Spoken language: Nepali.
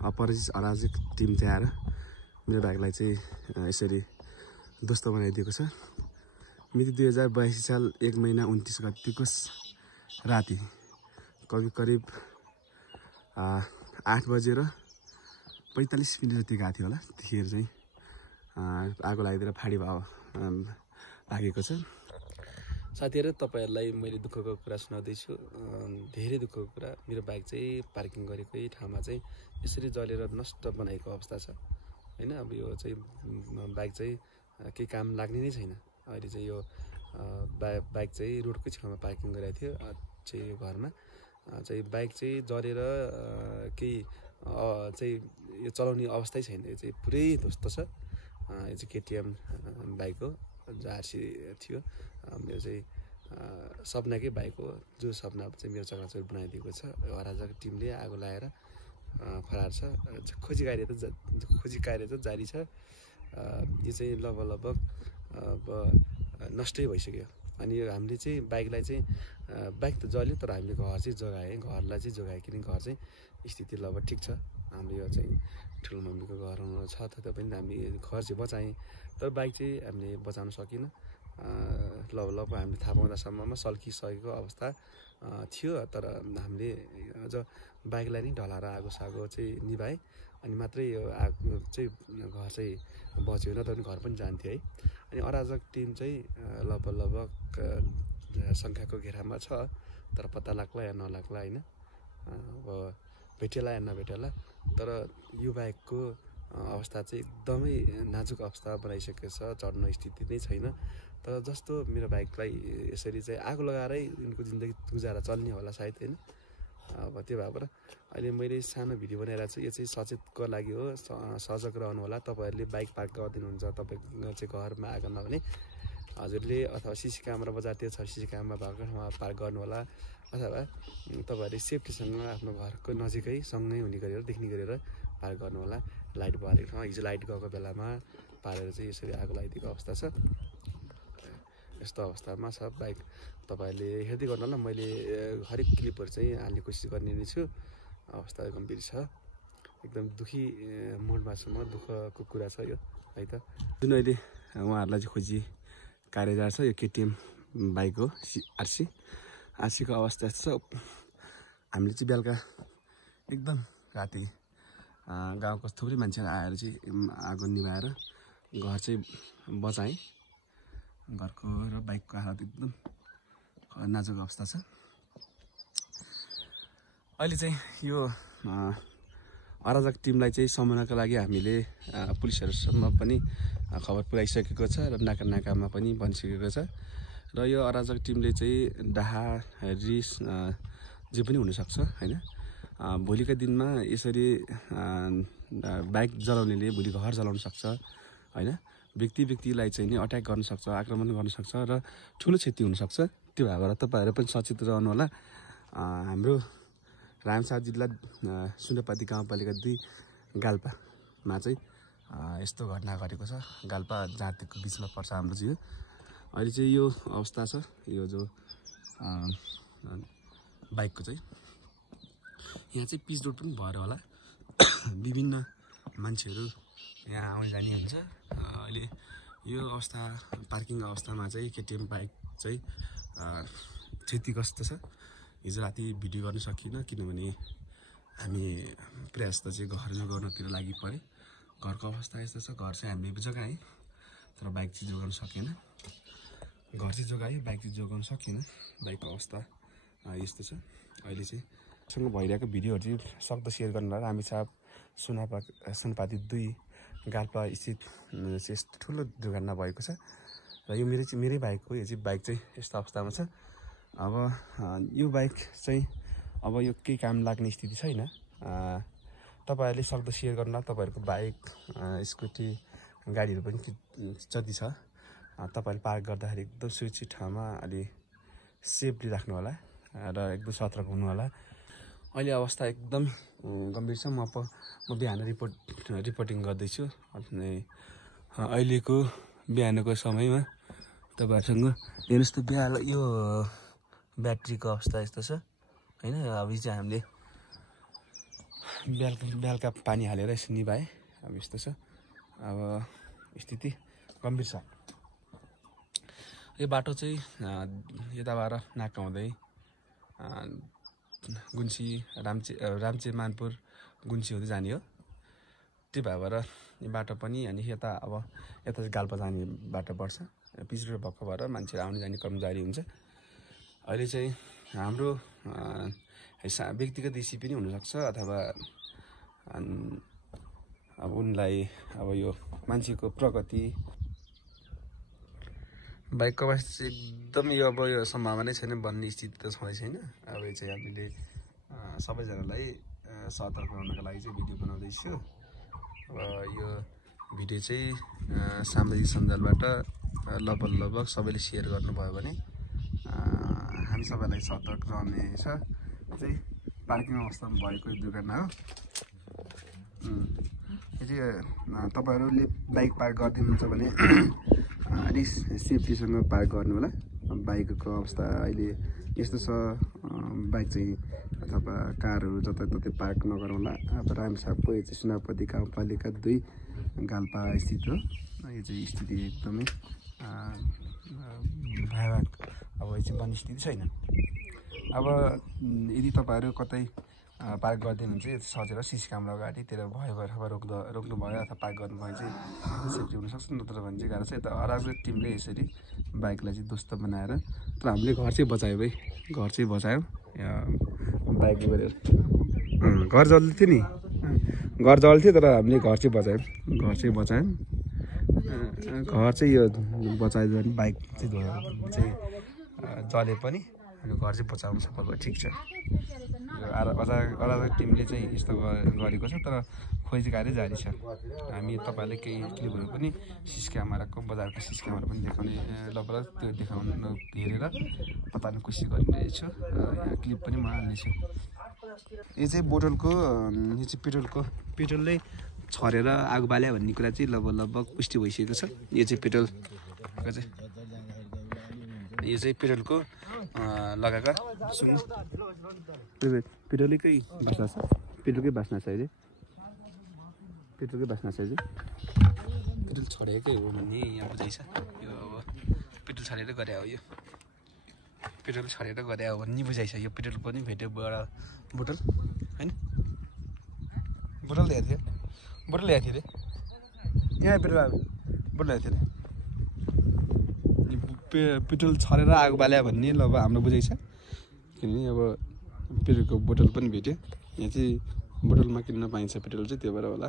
अपराजित अराजक टिम चाहिँ आएर मेरो बाइकलाई चाहिँ यसरी ध्वस्त बनाइदिएको छ। मिति 2082 साल 1 महिना 29 गतिको राति करिब 8 बजेर 45 मिनट जति गएको थियो होला। त्यतिखेर चाहिँ आगो लागिदिएर फाडी भागेको छ। साथीहरु, तपाईहरुलाई मैले दुःखको कुरा सुनाउँदैछु। धेरै दुःखको कुरा। मेरो बाइक चाहिँ पार्किङ गरेकै ठाउँमा चाहिँ यसरी जलेर नष्ट बनाएको अवस्था छ हैन। अब यो चाहिँ बाइक चाहिँ केही काम लाग्ने नै छैन। अहिले चाहिँ यो बाइक चाहिँ रोडकै छेउमा पार्किङ गरेको थियो चाहिँ घरमा चाहिँ बाइक चाहिँ जलेर केही चाहिँ यो चलाउने अवस्थै छैन। यो चाहिँ पुरै ध्वस्त छ। यो चाहिँ केटीएम बाइक हो, आरसी थियो। मेरो चाहिँ सपनाकै बाइक हो, जो सपना चाहिँ मेरो चकनाचुर बनाइदिएको छ। अराजक टिमले आगो लगाएर फरार छ। खोजी कार्य त जारी छ। यो चाहिँ लगभग अब नष्टै भइसक्यो। अनि यो हामीले चाहिँ बाइकलाई चाहिँ बाइक त जल्यो, तर हामीले घर चाहिँ जोगाएँ। घरलाई चाहिँ जोगायो किनकि घर चाहिँ स्थिति लगभग ठिक छ। हाम्रो यो चाहिँ ठुलो मम्मीको घर छ तपनि हामी घर चाहिँ बचाएँ, तर बाइक चाहिँ हामीले बचाउन सकिन। लगभग हामीले थाहा पाउँदासम्ममा सल्किसकेको अवस्था थियो। तर हामीले अझ बाइकलाई नै ढलाएर आगो चाहिँ निभाए अनि मात्रै यो आगो चाहिँ घर चाहिँ बच्यो। नत्र भने घर पनि जान्थ्यो है। अनि अराजक टिम चाहिँ लगभग सङ्ख्याको घेरामा छ, तर पत्ता लाग्ला या नलाग्ला हैन। अब भेटेला या नभेटेला, तर यो बाइकको अवस्था चाहिँ एकदमै नाजुक अवस्था बनाइसकेको छ। चढ्न स्थिति नै छैन। तर जस्तो मेरो बाइकलाई यसरी चाहिँ आगो लगाएरै उनको जिन्दगी गुजारा चल्ने होला सायद हैन। अब त्यो भएर अहिले मैले सानो भिडियो बनाइरहेको छु। यो चाहिँ सचेतको लागि हो। सजग रहनु होला। तपाईहरुले बाइक पार्क गरिदिनुहुन्छ, तपाईको चाहिँ घरमा आगो नभने हजुरले अथवा सीसी क्यामेरा बजारतिर छ सीसी क्यामेरा भएको ठाउँमा पार्क गर्नु होला। अथवा तपाईहरुले सेफ्टीसँग आफ्नो घरको नजिकै सँगै हुने गरेर देख्ने गरेर पार्क गर्नु होला। लाइट बालेको ठाउँमा हिजो लाइट गएको बेलामा पारेर चाहिँ यसरी आगो लगाइदिएको अवस्था छ। यस्तो अवस्थामा छ बाइक। तपाईहरुले हेर्दै गर्नु होला। मैले हरेक क्लिपहरु चाहिँ हाल्ने कोसिस गर्ने नै छु। अवस्था गम्भीर छ। एकदम दुखी मोडमा छु म। दुःखको कुरा छ यो है त। जुन अहिले उहाँहरुलाई चाहिँ खोजी कार्य जारी छ। यो केटीएम बाइक हो, आरसीको अवस्था यस्तो छ। हामीले चाहिँ बेलुका एकदम राति गाउँको थुप्रै मान्छेहरू आएर चाहिँ आगो निभाएर घर चाहिँ बचाएँ। घरको र बाइकको हालत एकदम नाजुक अवस्था छ। अहिले चाहिँ यो अराजक टिमलाई चाहिँ समूहका लागि हामीले पुलिसहरुसम्म पनि खबर पुर्याइसकेको छ र नाकामा पनि बनिसकेको छ। र यो अराजक टिमले चाहिँ डाहा रिस जे पनि हुनसक्छ हैन। भोलिका दिनमा यसरी बाइक जलाउनेले भोलि घर जलाउन सक्छ हैन। व्यक्तिलाई चाहिँ नि अट्याक गर्न सक्छ, आक्रमण गर्न सक्छ र ठुलो क्षति हुन सक्छ। त्यो भएर तपाईहरु पनि सचेत रहनु होला। हाम्रो रामसार जिल्ला सुनपाती गाउँपालिका 2 गाल्पामा चाहिँ यस्तो घटना घटेको छ। गाल्पा जातिको बीचमा पर्छ हाम्रो चाहिँ। अहिले चाहिँ यो अवस्था छ। यो जो बाइकको चाहिँ यहाँ चाहिँ पिच रोड पनि भएर होला। विभिन्न मान्छेहरू यहाँ आउने जाने हुन्छ। अहिले यो अवस्था पार्किङ अवस्थामा चाहिँ केटीएम बाइक चाहिँ क्षतिग्रस्त छ। हिजो राति भिडियो गर्न सकिनँ किनभने हामी प्रायः जस्तो चाहिँ घर जोगाउनतिर लागि परे। घरको अवस्था यस्तो छ। घर चाहिँ हामीले जोगाएँ, तर बाइक चाहिँ जोगाउन सकेन। घर चाहिँ जोगायो, बाइक चाहिँ जोगाउन सकेन। बाइकको अवस्था यस्तो छ। अहिले चाहिँ सँग भइरहेको भिडियोहरू चाहिँ सक्दो सेयर गर्नु होला। हामी साहब सुनपाती 2 गाल्पा स्थित यस्तो ठुलो दुर्घटना भएको छ। र यो मेरै बाइक हो। यो चाहिँ बाइक चाहिँ यस्तो अवस्थामा छ। अब यो बाइक चाहिँ अब यो केही काम लाग्ने स्थिति छैन। तपाईहरुले सक्दो सेयर गर्नु होला। तपाईहरुको बाइक स्कुटी गाडीहरू पनि जति छ तपाईहरुले पार्क गर्दाखेरि एकदम सुरक्षित ठाउँमा अलि सेफली राख्नु होला र एकदम सतर्क हुनु होला। अहिले अवस्था एकदम गम्भीर छ। म बिहान रिपोर्टिङ गर्दैछु। अनि अहिलेको बिहानको समयमा तपाईहरुसँग हेर्नुस् त यो ब्याट्रीको अवस्था यस्तो छ हैन। अब चाहिँ हामीले बेलुका पानी हालेर यसो निभाएँ। अब यस्तो छ अब स्थिति गम्भीर छ। यो बाटो चाहिँ यताबाट नाका हुँदै गुन्सी राम्चे मानपुर गुन्सी हुँदै जाने हो। त्यो भएर यो बाटो पनि अनि यता चाहिँ गाल्पा जाने बाटो पर्छ। पिछडो भएको भएर मान्छेहरू आउने जाने कम जारी हुन्छ। अहिले चाहिँ हाम्रो व्यक्तिगत इस्यु पनि हुनसक्छ अथवा अब उनलाई अब यो मान्छेको प्रगति बाइकको अवस्था चाहिँ एकदमै यो सम्भावना छैन बन्ने स्थिति त छँदै छैन। अब यो चाहिँ हामीले सबैजनालाई सतर्क हुनको लागि चाहिँ भिडियो बनाउँदैछु। अब यो भिडियो चाहिँ सामाजिक सञ्जालबाट लगभग सबैले सेयर गर्नुभयो भने हामी सबैलाई सतर्क रहने छ। चाहिँ पार्किङ अवस्थामा भएको दुर्घटना हो। यो चाहिँ तपाईँहरूले बाइक पार्क गरिदिनुहुन्छ भने अलिक सेफ्टीसँग पार्क गर्नु होला। बाइकको अवस्था अहिले यस्तो छ, बाइक चाहिँ अथवा कारहरू जताततै पार्क नगरौँला। अब रामसापको यो चाहिँ सुनापति गाउँपालिका 2 गाल्पा स्थित हो। यो चाहिँ स्थिति एकदमै भयावह, अब यो चाहिँ बन्ने स्थिति छैन। अब यदि तपाईँहरू कतै पार्क गरिदिनुहुन्छ सजेर सिसी क्यामेरा अगाडितिर भयो रोक्नु भयो अथवा पार्क गर्नुभयो चाहिँ सेफ्टी हुनसक्छ। नत्र भने चाहिँ गाह्रो छ। यता अराजक टिमले यसरी बाइकलाई चाहिँ दुस्त बनाएर, तर हामीले घर चाहिँ बचायो भाइ, घर चाहिँ बचायो। बाइक गरेर घर जल्थ्यो नि, घर जल्थ्यो तर हामीले घर चाहिँ बचायौँ। घर चाहिँ यो बचाइदियो भने बाइक चाहिँ जले पनि अनि घर चाहिँ बचाउन सफल भयो। ठिक छ, अराजक टिमले चाहिँ यस्तो गरेको छ, तर खोजी कार्य जारी छ। हामी तपाईँहरूले केही क्लिपहरू पनि सिसी क्यामेराको बजारको सिसी क्यामेरा पनि देखाउने लगभग त्यो देखाउन हेरेर बताउने कोसिस गरिरहेछु। क्लिप पनि म हाल्नेछु। यो चाहिँ बोतलको यो चाहिँ पेट्रोलले छरेर आगो बाल्यो भन्ने कुरा चाहिँ लगभग पुष्टि भइसकेको छ। यो चाहिँ पेट्रोलको लगाएको पेट्रोलकै बास्ना छ। पेट्रोलकै बास्ना छ अहिले, पेट्रोल छरेकै हो भन्ने यहाँ बुझाइ छ। यो अब पेट्रोल छरेर गरे हो, यो पेट्रोल छरेर गरे हो भन्ने बुझाइ छ। यो पेट्रोल पनि भेट्यो बोतल होइन, बोतल ल्याएको थियो अरे यहाँ बोतल ल्याएको थियो अरे। पेट्रोल छरेर आगो बाल्यो भन्ने ल अब हाम्रो बुझाइ छ। किनभने अब पेट्रोलको बोतल पनि भेट्यो। यहाँ चाहिँ बोतलमा किन्न पाइन्छ पेट्रोल चाहिँ, त्यो भएर होला।